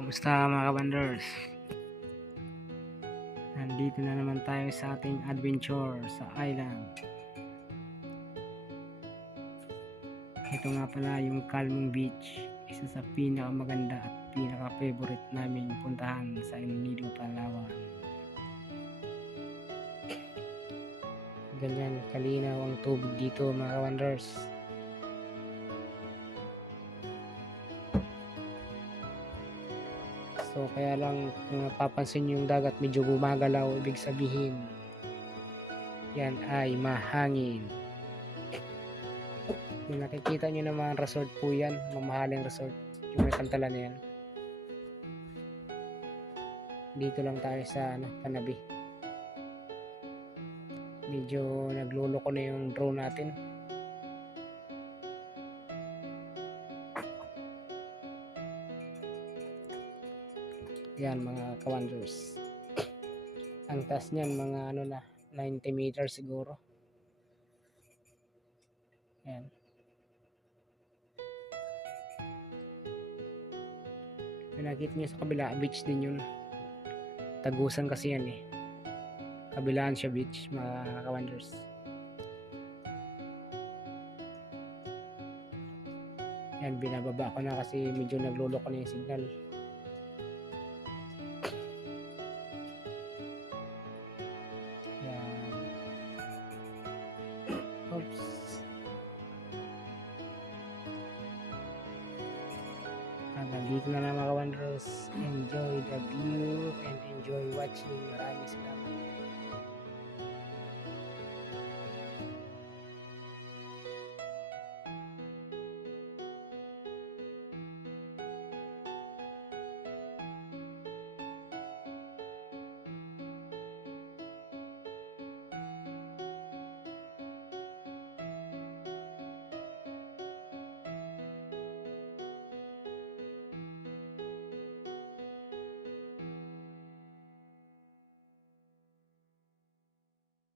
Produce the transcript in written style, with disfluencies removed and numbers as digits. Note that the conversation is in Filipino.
Kumusta mga kabanders? Nandito na naman tayo sa ating adventure sa island. Ito nga pala yung Calmong Beach, isa sa pinakamaganda at pinaka-favorite naming puntahan sa El Nido, Palawan. Ganyan kalinaw ang tubig dito mga kabanders. So kaya lang kung napapansin nyo yung dagat medyo gumagalaw, ibig sabihin yan ay mahangin. Kung nakikita nyo naman resort po yan, mamahaling resort, yung may pantalan na yan. Dito lang tayo sa Panabi. Medyo nagluloko na yung drone natin. Yan mga kawanders. Ang taas niyan mga 90 meters siguro. Yan. Nakita nyo sa kabila, beach din yun. Tagusan kasi yan eh. Kabilaan siya beach mga kawanders. Yan, binababa ko na kasi medyo nagluloko na yung signal. Yan. Oops. Hanggang dito na lang mga kawanders. Enjoy the view and enjoy watching. Maraming salamat.